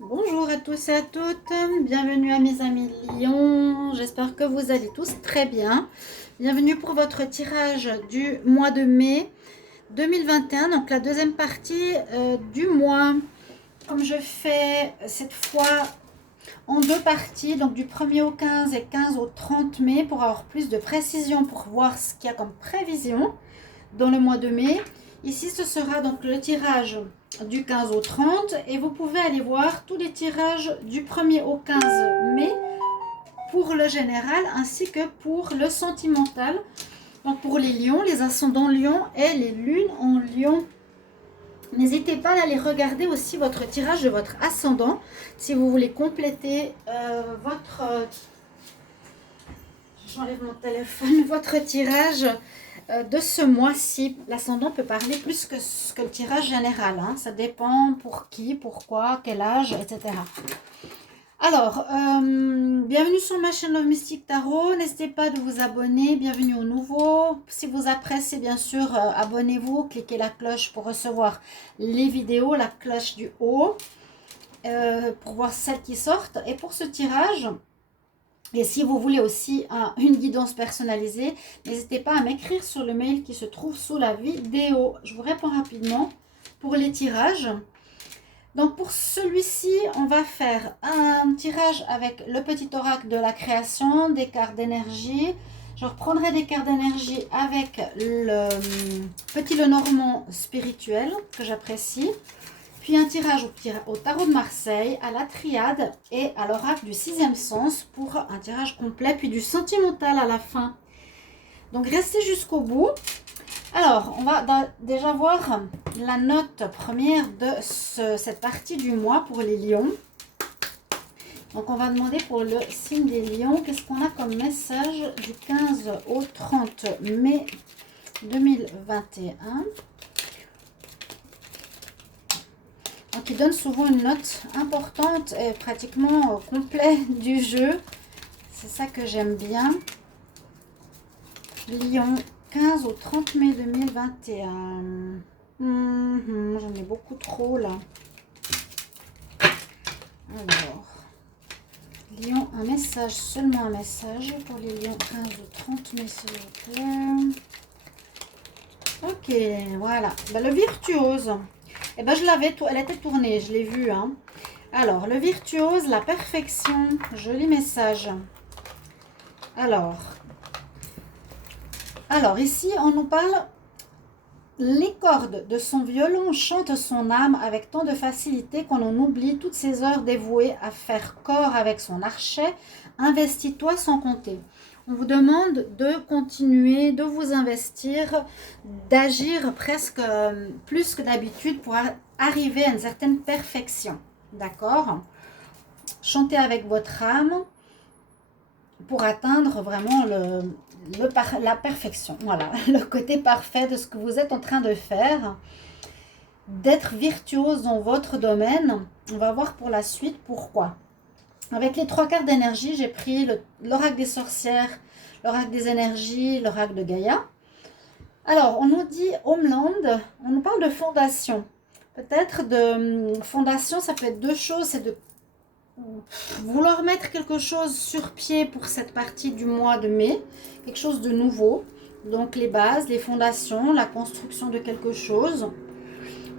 Bonjour à tous et à toutes, bienvenue à mes amis Lion, j'espère que vous allez tous très bien. Bienvenue pour votre tirage du mois de mai 2021, donc la deuxième partie du mois. Comme je fais cette fois en deux parties, donc du 1er au 15 et 15 au 30 mai, pour avoir plus de précision, pour voir ce qu'il y a comme prévision dans le mois de mai. Ici, ce sera donc le tirage du 15 au 30 et vous pouvez aller voir tous les tirages du 1er au 15 mai pour le général ainsi que pour le sentimental. Donc pour les lions, les ascendants lions et les lunes en lion. N'hésitez pas à aller regarder aussi votre tirage de votre ascendant si vous voulez compléter votre... J'enlève mon téléphone. Votre tirage de ce mois-ci. L'ascendant peut parler plus que le tirage général. Hein. Ça dépend pour qui, pourquoi, quel âge, etc. Alors, bienvenue sur ma chaîne Love Mystic Tarot. N'hésitez pas de vous abonner. Bienvenue aux nouveaux. Si vous appréciez, bien sûr, abonnez-vous. Cliquez la cloche pour recevoir les vidéos, la cloche du haut, pour voir celles qui sortent. Et pour ce tirage... Et si vous voulez aussi une guidance personnalisée, n'hésitez pas à m'écrire sur le mail qui se trouve sous la vidéo. Je vous réponds rapidement pour les tirages. Donc pour celui-ci, on va faire un tirage avec le petit oracle de la création, des cartes d'énergie. Je reprendrai des cartes d'énergie avec le petit Lenormand spirituel que j'apprécie. Puis un tirage au tarot de Marseille, à la triade et à l'oracle du sixième sens pour un tirage complet, puis du sentimental à la fin. Donc restez jusqu'au bout. Alors, on va déjà voir la note première de cette partie du mois pour les lions. Donc on va demander pour le signe des lions, qu'est-ce qu'on a comme message du 15 au 30 mai 2021. Donc, il donne souvent une note importante et pratiquement complet du jeu. C'est ça que j'aime bien. Lion, 15 au 30 mai 2021. J'en ai beaucoup trop là. Alors, Lion, un message, seulement un message pour les lions 15 au 30 mai, s'il vous plaît. Ok, voilà. Ben, le virtuose. Eh ben, elle était tournée, je l'ai vue. Hein. Alors, le virtuose, la perfection, joli message. Alors ici, on nous parle, les cordes de son violon chantent son âme avec tant de facilité qu'on en oublie toutes ces heures dévouées à faire corps avec son archet. Investis-toi sans compter. On vous demande de continuer, de vous investir, d'agir presque plus que d'habitude pour arriver à une certaine perfection. D'accord ? Chantez avec votre âme pour atteindre vraiment la perfection. Voilà, le côté parfait de ce que vous êtes en train de faire. D'être virtuose dans votre domaine. On va voir pour la suite pourquoi. Avec les trois cartes d'énergie, j'ai pris l'oracle des sorcières, l'oracle des énergies, l'oracle de Gaïa. Alors, on nous dit Homeland, on nous parle de fondation. Peut-être de fondation, ça peut être deux choses, c'est de vouloir mettre quelque chose sur pied pour cette partie du mois de mai, quelque chose de nouveau. Donc les bases, les fondations, la construction de quelque chose.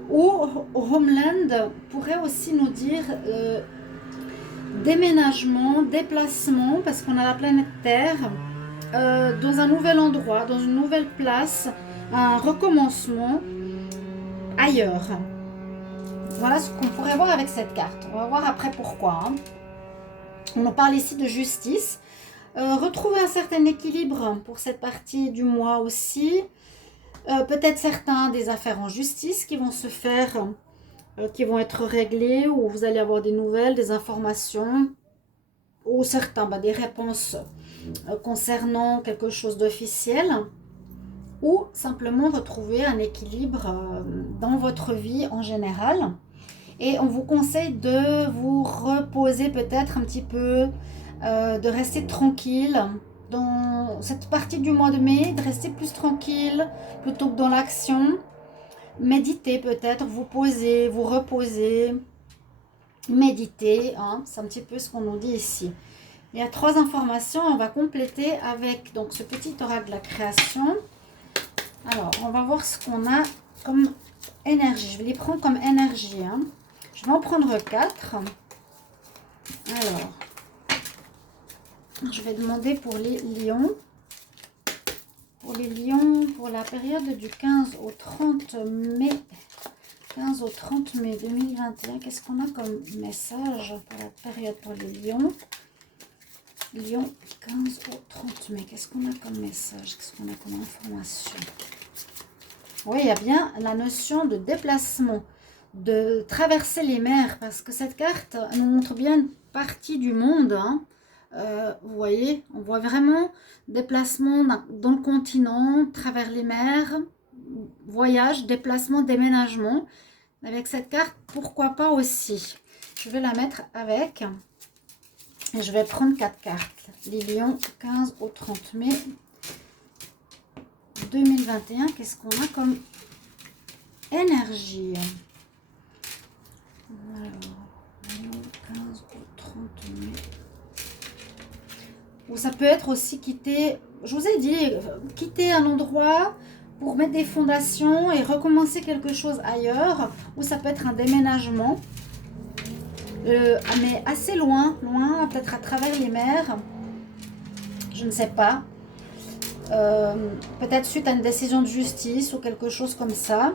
Ou Homeland pourrait aussi nous dire déménagement, déplacement, parce qu'on a la planète Terre, dans un nouvel endroit, dans une nouvelle place, un recommencement ailleurs. Voilà ce qu'on pourrait voir avec cette carte. On va voir après pourquoi. Hein. On en parle ici de justice. Retrouver un certain équilibre pour cette partie du mois aussi. Peut-être certains des affaires en justice qui vont se faire, qui vont être réglées, ou vous allez avoir des nouvelles, des informations, ou certains des réponses concernant quelque chose d'officiel, ou simplement retrouver un équilibre dans votre vie en général. Et on vous conseille de vous reposer peut-être un petit peu, de rester tranquille dans cette partie du mois de mai, de rester plus tranquille plutôt que dans l'action. Méditer peut-être, vous poser, vous reposer, méditer, hein, c'est un petit peu ce qu'on nous dit ici. Il y a 3 informations, on va compléter avec donc ce petit oracle de la création. Alors, on va voir ce qu'on a comme énergie. Je vais les prendre comme énergie. Hein. Je vais en prendre 4. Alors, je vais demander pour les lions. Pour les lions, pour la période du 15 au 30 mai. 15 au 30 mai 2021. Qu'est-ce qu'on a comme message pour la période pour les lions? Lion, 15 au 30 mai. Qu'est-ce qu'on a comme message? Qu'est-ce qu'on a comme information? Oui, il y a bien la notion de déplacement, de traverser les mers, parce que cette carte nous montre bien une partie du monde. Hein. Vous voyez, on voit vraiment déplacement dans le continent, travers les mers, voyage, déplacement, déménagement. Avec cette carte, pourquoi pas aussi? Je vais la mettre avec. Et je vais prendre 4 cartes. Les lions, 15 au 30 mai 2021. Qu'est-ce qu'on a comme énergie? Alors, lions, 15 au 30 mai. Ou ça peut être aussi quitter, je vous ai dit, quitter un endroit pour mettre des fondations et recommencer quelque chose ailleurs. Ou ça peut être un déménagement. Mais assez loin, peut-être à travers les mers, je ne sais pas, peut-être suite à une décision de justice ou quelque chose comme ça.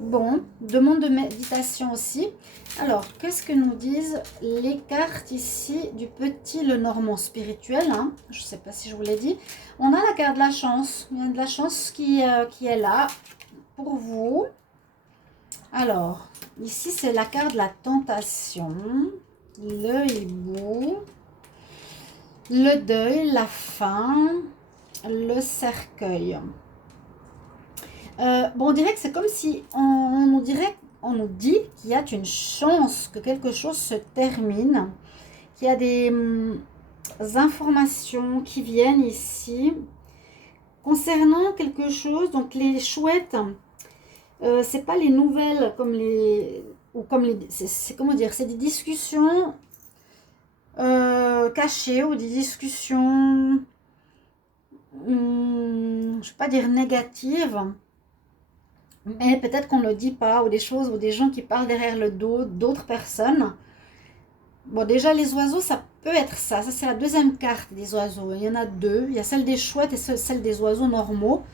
Bon, demande de méditation aussi. Alors, qu'est-ce que nous disent les cartes ici du petit Lenormand spirituel, hein? Je ne sais pas si je vous l'ai dit. On a la carte de la chance, il y a de la chance qui est là pour vous. Alors, ici, c'est la carte de la tentation, le hibou, le deuil, la fin, le cercueil. Bon, on dirait que c'est comme si on nous dit qu'il y a une chance que quelque chose se termine, qu'il y a des informations qui viennent ici concernant quelque chose. Donc, les chouettes... c'est pas les nouvelles comme les c'est comment dire, c'est des discussions cachées ou des discussions je vais pas dire négatives, mais peut-être qu'on ne le dit pas, ou des choses ou des gens qui parlent derrière le dos d'autres personnes. Bon, déjà les oiseaux, ça peut être ça c'est la deuxième carte des oiseaux. Il y en a 2, il y a celle des chouettes et celle des oiseaux normaux.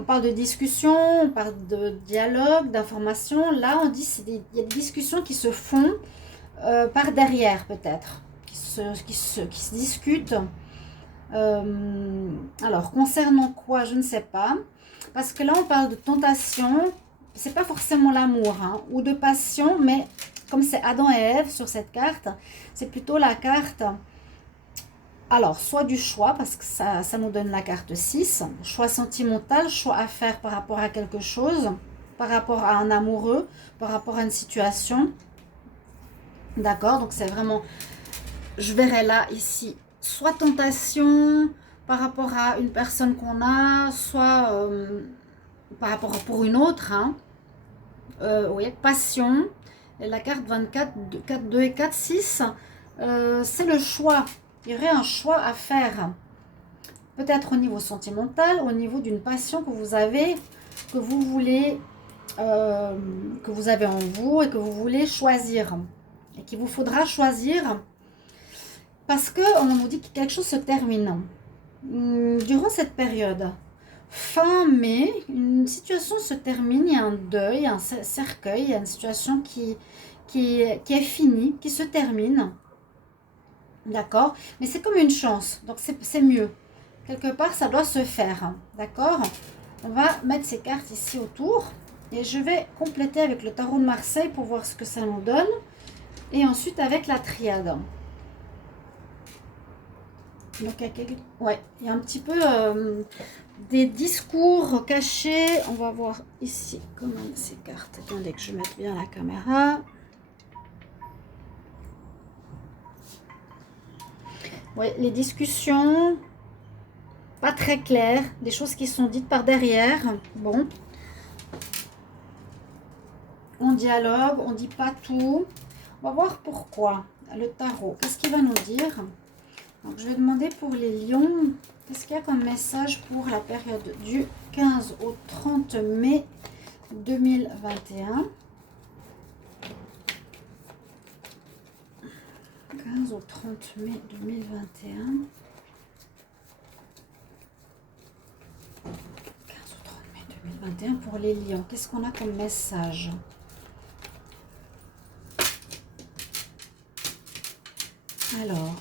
On parle de discussion, on parle de dialogue, d'information. Là, on dit qu'il y a des discussions qui se font par derrière, peut-être, qui se discutent. Alors, concernant quoi, je ne sais pas. Parce que là, on parle de tentation. C'est pas forcément l'amour, hein, ou de passion, mais comme c'est Adam et Ève sur cette carte, c'est plutôt la carte... Alors, soit du choix, parce que ça nous donne la carte 6, choix sentimental, choix à faire par rapport à quelque chose, par rapport à un amoureux, par rapport à une situation. D'accord, donc c'est vraiment, je verrai là, ici, soit tentation par rapport à une personne qu'on a, soit par rapport pour une autre. Hein. Oui, passion, et la carte 24, 4, 2 et 4, 6, c'est le choix. Il y aurait un choix à faire, peut-être au niveau sentimental, au niveau d'une passion que vous avez, que vous voulez, que vous avez en vous et que vous voulez choisir, et qu'il vous faudra choisir, parce que on nous dit que quelque chose se termine durant cette période. Fin mai, une situation se termine, il y a un deuil, un cercueil, il y a une situation qui est finie, qui se termine. D'accord, mais c'est comme une chance, donc c'est mieux. Quelque part, ça doit se faire. D'accord, on va mettre ces cartes ici autour. Et je vais compléter avec le tarot de Marseille pour voir ce que ça nous donne. Et ensuite avec la triade. Donc, il y a un petit peu des discours cachés. On va voir ici comment ces cartes. Attendez que je mette bien la caméra. Ouais, les discussions, pas très claires, des choses qui sont dites par derrière. Bon, on dialogue, on dit pas tout. On va voir pourquoi. Le tarot, qu'est-ce qu'il va nous dire? Donc, je vais demander pour les lions, qu'est-ce qu'il y a comme message pour la période du 15 au 30 mai 2021. 15 au 30 mai 2021. 15 au 30 mai 2021 pour les lions. Qu'est-ce qu'on a comme message? Alors,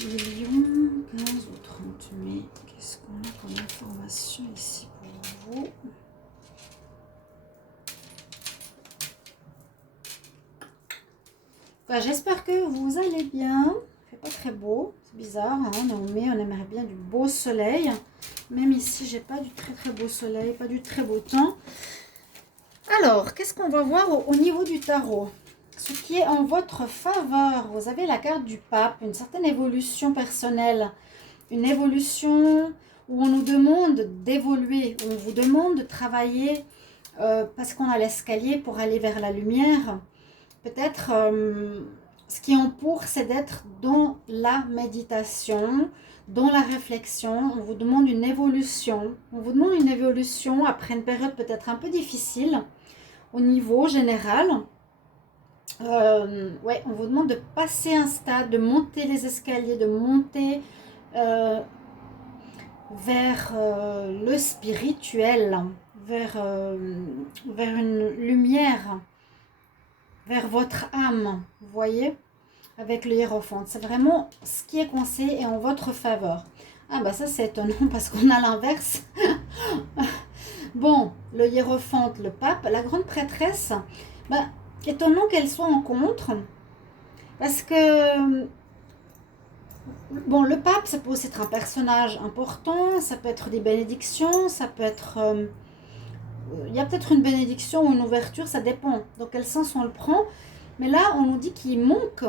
les lions, 15 au 30 mai. Qu'est-ce qu'on a comme information ici pour vous? Enfin, j'espère que vous allez bien. Il fait pas très beau, c'est bizarre, hein? On est au mai, on aimerait bien du beau soleil. Même ici, j'ai pas du très beau soleil, pas du très beau temps. Alors, qu'est-ce qu'on va voir au niveau du tarot? Ce qui est en votre faveur, vous avez la carte du pape, une certaine évolution personnelle, une évolution où on nous demande d'évoluer, où on vous demande de travailler parce qu'on a l'escalier pour aller vers la lumière. Peut-être ce qui est en cours, c'est d'être dans la méditation, dans la réflexion. On vous demande une évolution. On vous demande une évolution après une période peut-être un peu difficile au niveau général. Ouais, on vous demande de passer un stade, de monter les escaliers, de monter vers le spirituel, vers une lumière, vers votre âme, vous voyez, avec le hiérophante. C'est vraiment ce qui est conseillé et en votre faveur. Ah bah ça c'est étonnant parce qu'on a l'inverse. Bon, le hiérophante, le pape, la grande prêtresse, bah, étonnant qu'elle soit en contre, parce que, bon, le pape, ça peut aussi être un personnage important, ça peut être des bénédictions, ça peut être... il y a peut-être une bénédiction ou une ouverture, ça dépend dans quel sens on le prend. Mais là, on nous dit qu'il manque,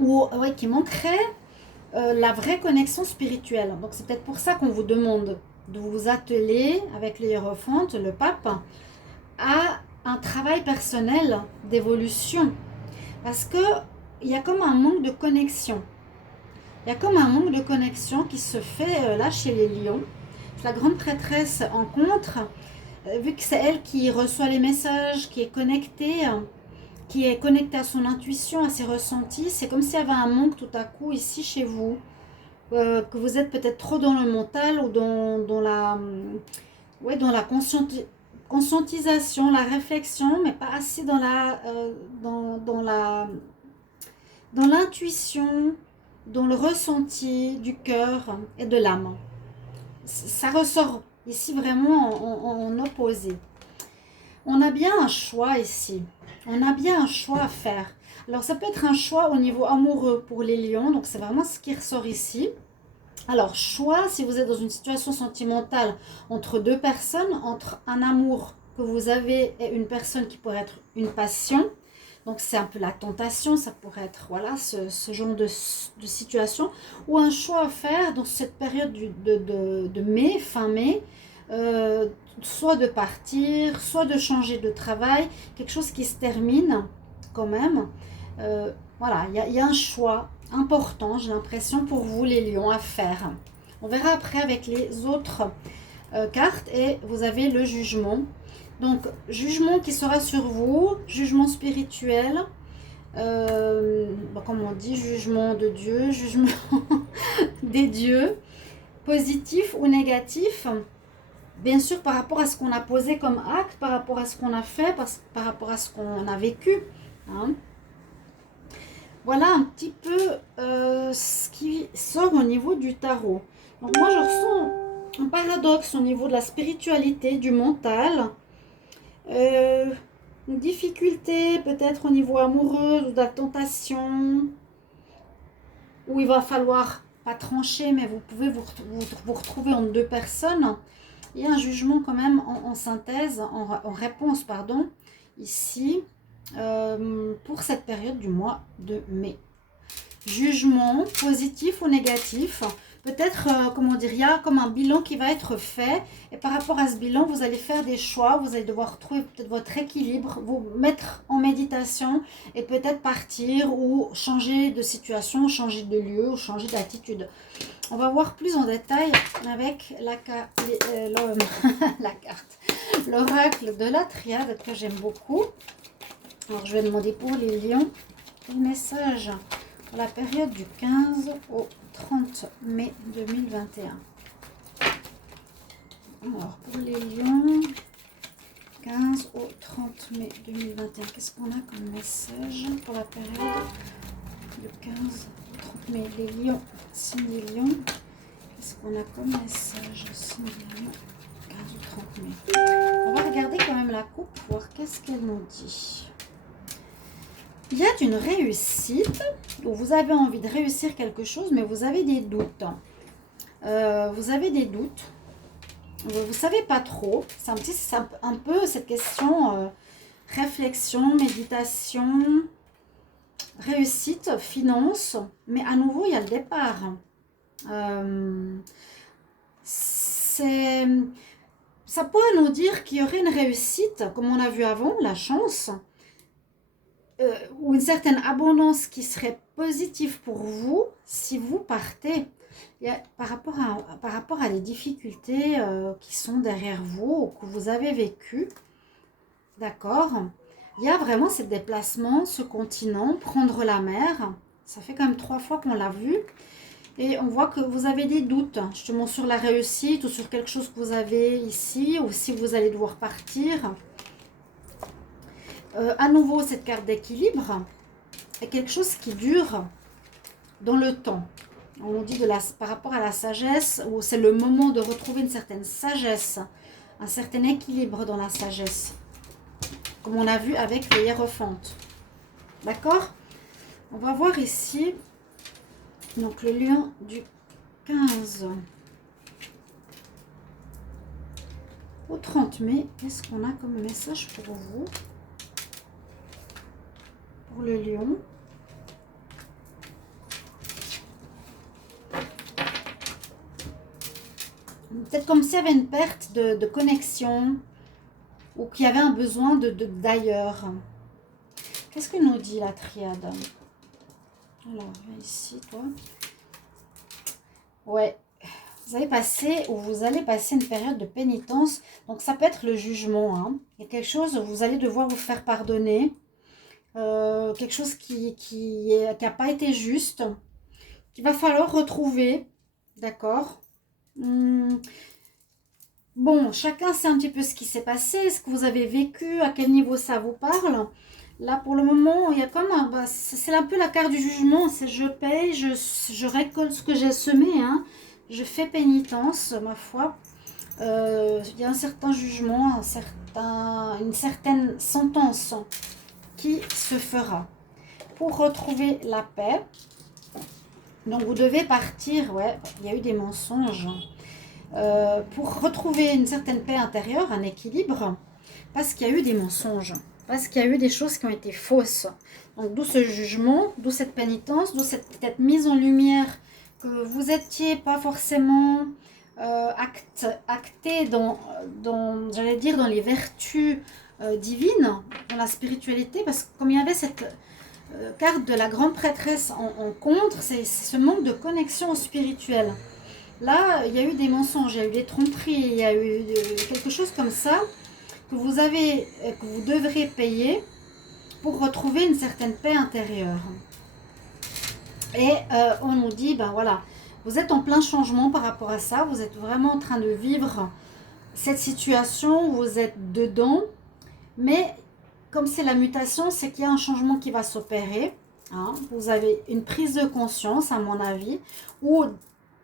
ou ouais, qu'il manquerait la vraie connexion spirituelle. Donc c'est peut-être pour ça qu'on vous demande de vous atteler avec le hiérophante, le pape, à un travail personnel d'évolution. Parce que il y a comme un manque de connexion. Il y a comme un manque de connexion qui se fait là chez les lions. La grande prêtresse en contre, vu que c'est elle qui reçoit les messages, qui est connectée à son intuition, à ses ressentis, c'est comme s'il y avait un manque tout à coup ici chez vous. Que vous êtes peut-être trop dans le mental ou dans la conscientisation, la réflexion, mais pas assez dans l'intuition, dans le ressenti du cœur et de l'âme. Ça ressort ici vraiment en opposé. On a bien un choix ici. On a bien un choix à faire. Alors ça peut être un choix au niveau amoureux pour les lions, donc c'est vraiment ce qui ressort ici. Alors choix, si vous êtes dans une situation sentimentale entre deux personnes, entre un amour que vous avez et une personne qui pourrait être une passion, donc c'est un peu la tentation, ça pourrait être voilà ce genre de situation, ou un choix à faire dans cette période de mai, fin mai, soit de partir, soit de changer de travail, quelque chose qui se termine quand même. Voilà, il y a un choix important, j'ai l'impression, pour vous les lions à faire. On verra après avec les autres cartes et vous avez le jugement. Donc, jugement qui sera sur vous, jugement spirituel, comme on dit, jugement de Dieu, jugement des dieux, positif ou négatif. Bien sûr, par rapport à ce qu'on a posé comme acte, par rapport à ce qu'on a fait, par rapport à ce qu'on a vécu. Hein. Voilà un petit peu ce qui sort au niveau du tarot. Donc moi, je ressens un paradoxe au niveau de la spiritualité, du mental. Une difficulté peut-être au niveau amoureux ou de la tentation. Où il va falloir, pas trancher, mais vous pouvez vous retrouver entre deux personnes. Il y a un jugement quand même en synthèse, en réponse, pardon, ici, pour cette période du mois de mai. Jugement positif ou négatif, peut-être, comment dire, il y a comme un bilan qui va être fait. Et par rapport à ce bilan, vous allez faire des choix. Vous allez devoir trouver peut-être votre équilibre, vous mettre en méditation et peut-être partir ou changer de situation, changer de lieu ou changer d'attitude. On va voir plus en détail avec la carte, l'oracle de la triade que j'aime beaucoup. Alors, je vais demander pour les lions le message pour la période du 15 au 30 mai 2021. Alors, pour les lions, 15 au 30 mai 2021, qu'est-ce qu'on a comme message pour la période du 15 au 30 mai? Les lions, signe des lions, qu'est-ce qu'on a comme message? Signe des lions, 15 au 30 mai. On va regarder quand même la coupe pour voir qu'est-ce qu'elle nous dit. Il y a une réussite, où vous avez envie de réussir quelque chose, mais vous avez des doutes. Vous avez des doutes. Vous ne savez pas trop. C'est un peu cette question réflexion, méditation, réussite, finance. Mais à nouveau, il y a le départ. Ça pourrait nous dire qu'il y aurait une réussite, comme on a vu avant, la chance. Ou une certaine abondance qui serait positive pour vous si vous partez. Par rapport à les difficultés qui sont derrière vous ou que vous avez vécues, d'accord, il y a vraiment ce déplacement, ce continent, prendre la mer. Ça fait quand même 3 fois qu'on l'a vu. Et on voit que vous avez des doutes, justement sur la réussite ou sur quelque chose que vous avez ici, ou si vous allez devoir partir. À nouveau, cette carte d'équilibre est quelque chose qui dure dans le temps. On nous dit par rapport à la sagesse, où c'est le moment de retrouver une certaine sagesse, un certain équilibre dans la sagesse, comme on a vu avec les hiérophante. D'accord? On va voir ici, donc le lion du 15 au 30 mai. Qu'est-ce qu'on a comme message pour vous? Pour le lion. Peut-être comme s'il y avait une perte de connexion ou qu'il y avait un besoin d'ailleurs. Qu'est-ce que nous dit la triade? Alors, viens ici, toi. Ouais, vous allez passer une période de pénitence. Donc, ça peut être le jugement. Hein. Il y a quelque chose où vous allez devoir vous faire pardonner. Quelque chose qui n'a pas été juste, qu'il va falloir retrouver, d'accord. Bon, chacun sait un petit peu ce qui s'est passé, ce que vous avez vécu, à quel niveau ça vous parle. Là, pour le moment, il y a comme c'est un peu la carte du jugement, c'est je paye, je récolte ce que j'ai semé, hein. Je fais pénitence, ma foi. Il y a un certain jugement, une certaine sentence qui se fera pour retrouver la paix. Donc vous devez partir, ouais, il y a eu des mensonges, pour retrouver une certaine paix intérieure, un équilibre, parce qu'il y a eu des mensonges, parce qu'il y a eu des choses qui ont été fausses. Donc d'où ce jugement, d'où cette pénitence, d'où cette peut-être mise en lumière que vous n'étiez pas forcément acté j'allais dire, dans les vertus divine, dans la spiritualité, parce que comme il y avait cette carte de la grande prêtresse en contre, c'est ce manque de connexion spirituelle. Là, il y a eu des mensonges, il y a eu des tromperies, il y a eu quelque chose comme ça que vous devrez payer pour retrouver une certaine paix intérieure. Et on nous dit, ben voilà, vous êtes en plein changement par rapport à ça, vous êtes vraiment en train de vivre cette situation, vous êtes dedans. Mais comme c'est la mutation, c'est qu'il y a un changement qui va s'opérer. Hein. Vous avez une prise de conscience, à mon avis, où,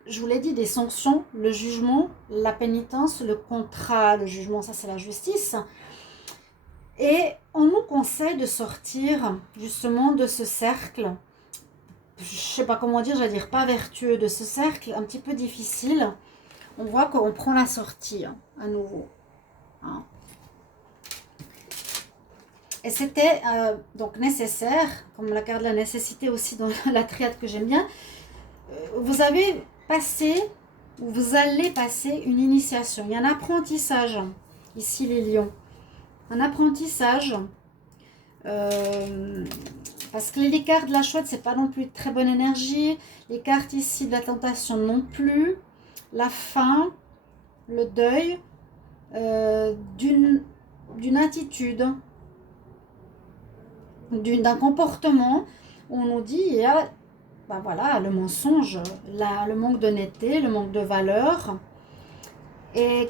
je vous l'ai dit, des sanctions, le jugement, la pénitence, le contrat, le jugement, ça c'est la justice. Et on nous conseille de sortir justement de ce cercle, je ne sais pas comment dire, j'allais dire pas vertueux, de ce cercle un petit peu difficile. On voit qu'on prend la sortie hein, à nouveau. Hein. Et c'était donc nécessaire, comme la carte de la nécessité aussi dans la triade que j'aime bien. Vous avez passer, ou vous allez passer une initiation. Il y a un apprentissage, ici les lions. Un apprentissage, parce que les cartes de la chouette, c'est pas non plus de très bonne énergie. Les cartes ici de la tentation non plus. La fin, le deuil, d'une attitude, d'un comportement. On nous dit, il y a ben voilà, le mensonge, le manque d'honnêteté, le manque de valeur. Et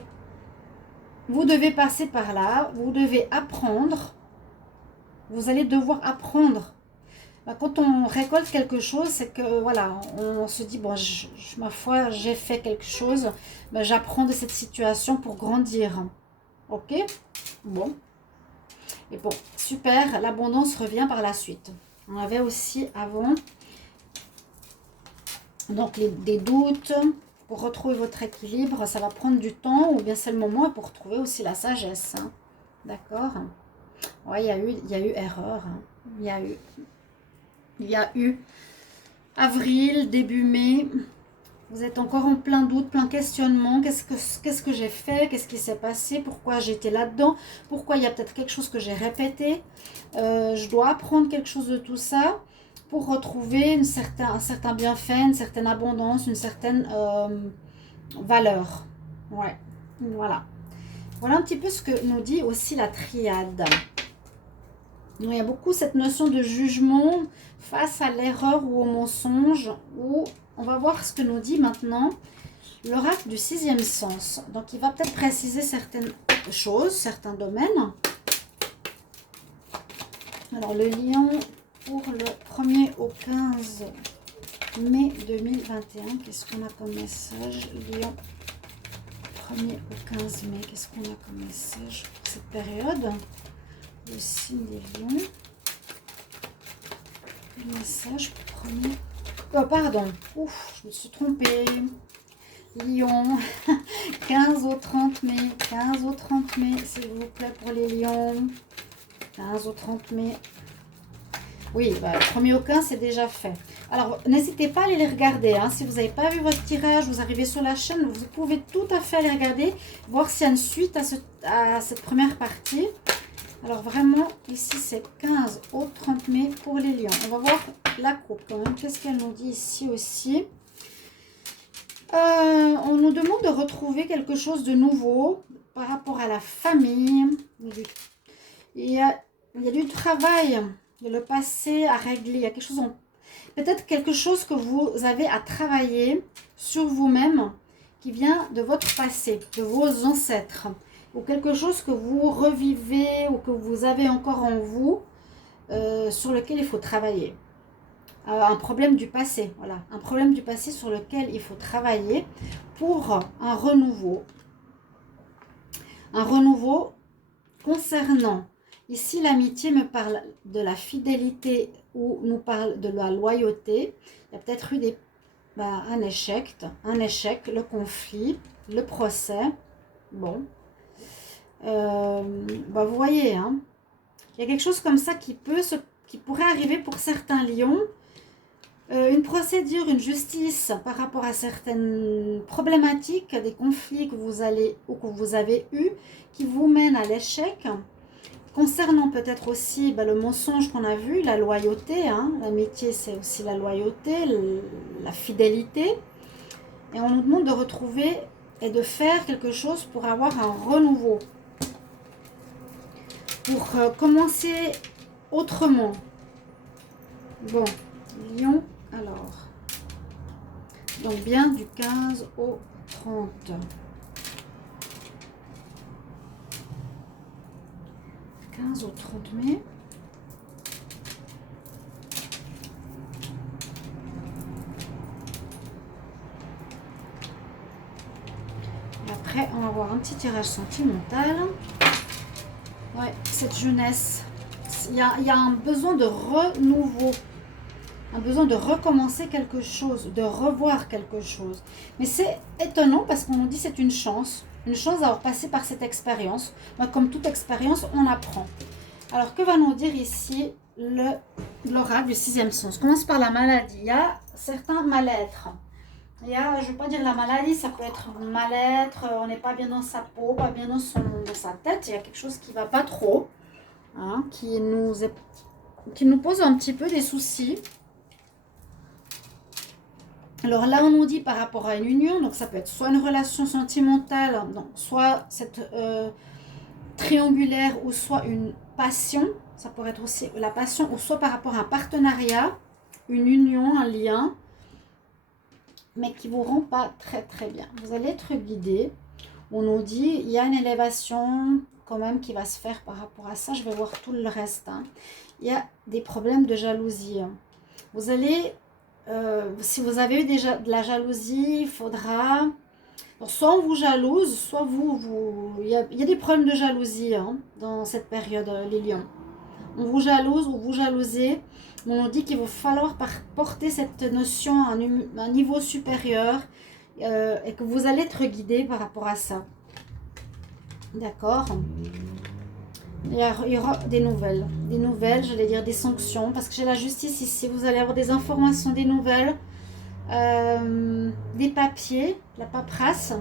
vous devez passer par là, vous devez apprendre. Vous allez devoir apprendre. Quand on récolte quelque chose, c'est que voilà, on se dit, bon, ma foi, j'ai fait quelque chose, ben, j'apprends de cette situation pour grandir. Ok? Bon. Et bon, super, l'abondance revient par la suite. On avait aussi avant, donc des doutes, pour retrouver votre équilibre, ça va prendre du temps, ou bien c'est le moment pour retrouver aussi la sagesse. Hein. D'accord? Ouais, il y a eu erreur. Hein. Il y a eu avril, début mai. Vous êtes encore en plein doute, plein questionnement. Qu'est-ce que j'ai fait? Qu'est-ce qui s'est passé? Pourquoi j'étais là-dedans? Pourquoi il y a peut-être quelque chose que j'ai répété? Je dois apprendre quelque chose de tout ça pour retrouver un certain bienfait, une certaine abondance, une certaine valeur. Ouais, voilà. Voilà un petit peu ce que nous dit aussi la triade. Il y a beaucoup cette notion de jugement face à l'erreur ou au mensonge. Où on va voir ce que nous dit maintenant l'oracle du 6e sens. Donc il va peut-être préciser certaines choses, certains domaines. Alors le lion pour le 1er au 15 mai 2021. Qu'est-ce qu'on a comme message? Lion 1er au 15 mai. Qu'est-ce qu'on a comme message pour cette période? Le signe des lions. Le message premier. Oh, pardon. Ouf, je me suis trompée. Lion. 15 au 30 mai. 15 au 30 mai, s'il vous plaît, pour les lions. 15 au 30 mai. Oui, bah, le premier au 15, c'est déjà fait. Alors, n'hésitez pas à aller les regarder. Hein. Si vous n'avez pas vu votre tirage, vous arrivez sur la chaîne, vous pouvez tout à fait les regarder, voir s'il y a une suite à cette première partie. Alors vraiment, ici c'est 15 au 30 mai pour les lions. On va voir la coupe quand même. Qu'est-ce qu'elle nous dit ici aussi? On nous demande de retrouver quelque chose de nouveau par rapport à la famille. Il y a du travail, il y a le passé à régler. Il y a quelque chose, peut-être quelque chose que vous avez à travailler sur vous-même qui vient de votre passé, de vos ancêtres. Ou quelque chose que vous revivez ou que vous avez encore en vous, sur lequel il faut travailler. Un problème du passé, voilà. Un problème du passé sur lequel il faut travailler pour un renouveau. Un renouveau concernant, ici l'amitié me parle de la fidélité ou nous parle de la loyauté. Il y a peut-être eu un échec, le conflit, le procès. Bon. Vous voyez, hein, il y a quelque chose comme ça qui pourrait arriver pour certains lions. Une procédure, une justice par rapport à certaines problématiques, des conflits que vous avez eus, qui vous mènent à l'échec. Concernant peut-être aussi le mensonge qu'on a vu, la loyauté. Hein, l'amitié, c'est aussi la loyauté, la fidélité. Et on nous demande de retrouver et de faire quelque chose pour avoir un renouveau. Pour commencer autrement. Bon, lion, alors. Donc bien du 15 au 30. 15 au 30 mai. Et après, on va voir un petit tirage sentimental. Ouais, cette jeunesse, il y a un besoin de renouveau, un besoin de recommencer quelque chose, de revoir quelque chose. Mais c'est étonnant parce qu'on nous dit c'est une chance d'avoir passé par cette expérience. Comme toute expérience, on apprend. Alors, que va nous dire ici l'oracle du 6e sens? On commence par la maladie. Il y a certains mal-être. Il y a, je ne veux pas dire la maladie, ça peut être un mal-être, on n'est pas bien dans sa peau, pas bien dans sa tête. Il y a quelque chose qui ne va pas trop, hein, qui nous pose un petit peu des soucis. Alors là, on nous dit par rapport à une union, donc ça peut être soit une relation sentimentale, donc soit cette triangulaire, ou soit une passion, ça pourrait être aussi la passion, ou soit par rapport à un partenariat, une union, un lien, mais qui ne vous rend pas très très bien. Vous allez être guidé. On nous dit il y a une élévation quand même qui va se faire par rapport à ça. Je vais voir tout le reste. Hein. Il y a des problèmes de jalousie. Vous allez, si vous avez eu déjà de la jalousie, il faudra... Donc, soit on vous jalouse, soit il y a des problèmes de jalousie hein, dans cette période, les lions. On vous jalouse ou vous jalousez. On nous dit qu'il va falloir porter cette notion à un niveau supérieur et que vous allez être guidé par rapport à ça. D'accord. Il y aura des nouvelles, j'allais dire des sanctions, parce que j'ai la justice ici. Vous allez avoir des informations, des nouvelles, des papiers, la paperasse.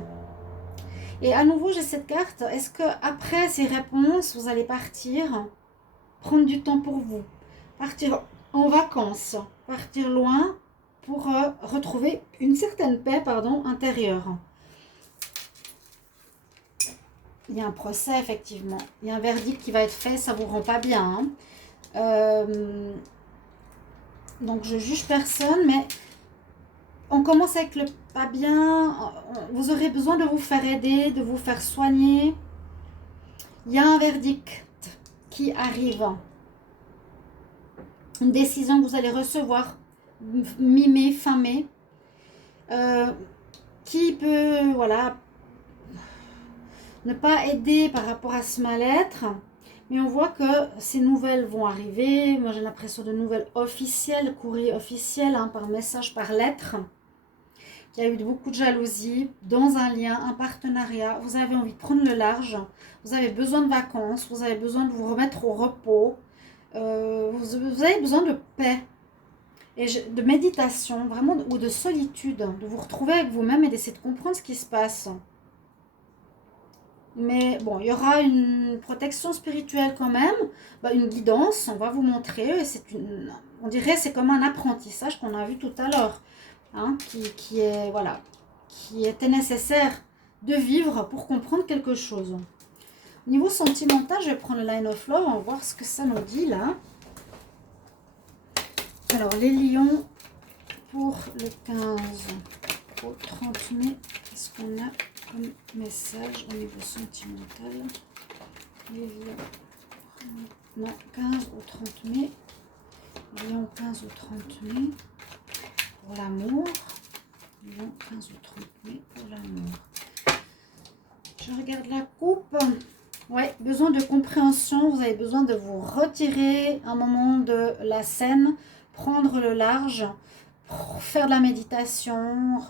Et à nouveau, j'ai cette carte. Est-ce que après ces réponses, vous allez partir, prendre du temps pour vous, partir en vacances, partir loin pour retrouver une certaine paix, intérieure. Il y a un procès, effectivement. Il y a un verdict qui va être fait, ça ne vous rend pas bien. Hein. Donc, je juge personne, mais on commence avec le pas bien. Vous aurez besoin de vous faire aider, de vous faire soigner. Il y a un verdict qui arrive. Une décision que vous allez recevoir, mi-mai, fin mai, qui peut, voilà, ne pas aider par rapport à ce mal-être, mais on voit que ces nouvelles vont arriver. Moi, j'ai l'impression de nouvelles officielles, courrier officiel, hein, par message, par lettre. Il y a eu beaucoup de jalousie dans un lien, un partenariat. Vous avez envie de prendre le large, vous avez besoin de vacances, vous avez besoin de vous remettre au repos. Vous avez besoin de paix et de méditation, vraiment, ou de solitude, de vous retrouver avec vous-même et d'essayer de comprendre ce qui se passe. Mais bon, il y aura une protection spirituelle quand même, une guidance, on va vous montrer. On dirait c'est comme un apprentissage qu'on a vu tout à l'heure, hein, qui était nécessaire de vivre pour comprendre quelque chose. Au niveau sentimental, je vais prendre le Line of Love, on va voir ce que ça nous dit là. Alors, les lions pour le 15 au 30 mai, qu'est-ce qu'on a comme message au niveau sentimental? Les lions, non, 15 au 30 mai, lions 15 au 30 mai, pour l'amour, lions 15 au 30 mai, pour l'amour. Je regarde la coupe. Ouais, besoin de compréhension, vous avez besoin de vous retirer un moment de la scène, prendre le large, pour faire de la méditation,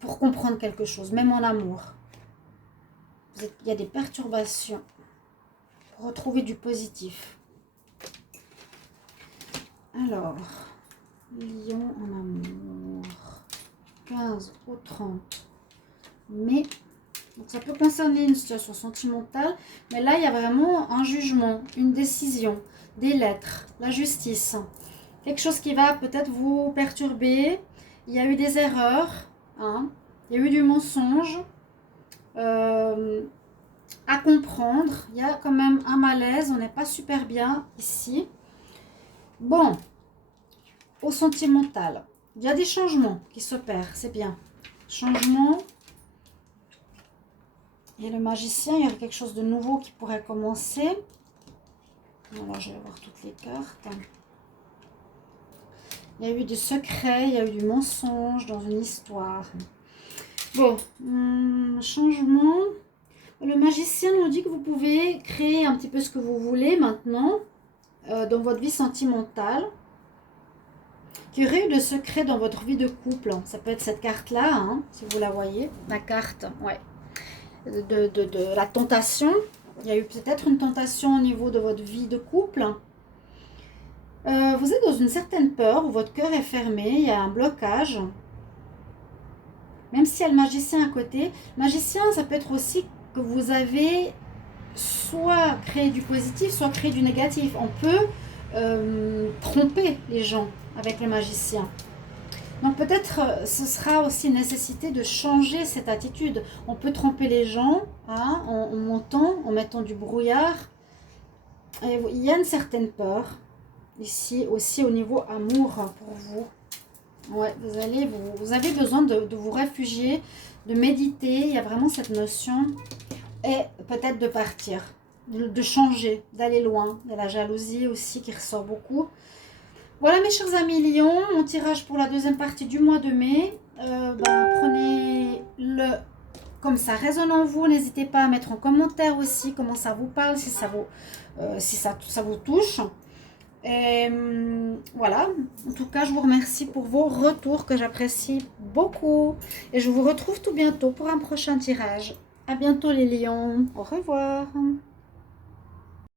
pour comprendre quelque chose, même en amour. Il y a des perturbations, pour retrouver du positif. Alors, lion en amour, 15 au 30 mai. Donc ça peut concerner une situation sentimentale, mais là il y a vraiment un jugement, une décision, des lettres, la justice. Quelque chose qui va peut-être vous perturber. Il y a eu des erreurs, hein, il y a eu du mensonge à comprendre. Il y a quand même un malaise, on n'est pas super bien ici. Bon, au sentimental, il y a des changements qui s'opèrent, c'est bien. Changement. Et le magicien, il y a quelque chose de nouveau qui pourrait commencer. Alors, je vais voir toutes les cartes. Il y a eu des secrets, il y a eu du mensonge dans une histoire. Bon, changement. Le magicien nous dit que vous pouvez créer un petit peu ce que vous voulez maintenant dans votre vie sentimentale. Qu'il y aurait eu de secrets dans votre vie de couple. Ça peut être cette carte-là, hein, si vous la voyez. La carte, ouais. De la tentation. Il y a eu peut-être une tentation au niveau de votre vie de couple. Vous êtes dans une certaine peur où votre cœur est fermé, il y a un blocage. Même s'il y a le magicien à côté. Magicien, ça peut être aussi que vous avez soit créé du positif, soit créé du négatif. On peut tromper les gens avec le magicien. Donc peut-être ce sera aussi nécessité de changer cette attitude. On peut tromper les gens hein, en montant, en mettant du brouillard. Et il y a une certaine peur ici aussi au niveau amour pour vous. Ouais, vous avez besoin de vous réfugier, de méditer. Il y a vraiment cette notion et peut-être de partir, de changer, d'aller loin. Il y a la jalousie aussi qui ressort beaucoup. Voilà mes chers amis lions, mon tirage pour la deuxième partie du mois de mai. Prenez-le comme ça résonne en vous. N'hésitez pas à mettre en commentaire aussi comment ça vous parle, si ça vous touche. Et voilà, en tout cas je vous remercie pour vos retours que j'apprécie beaucoup. Et je vous retrouve tout bientôt pour un prochain tirage. À bientôt les lions, au revoir.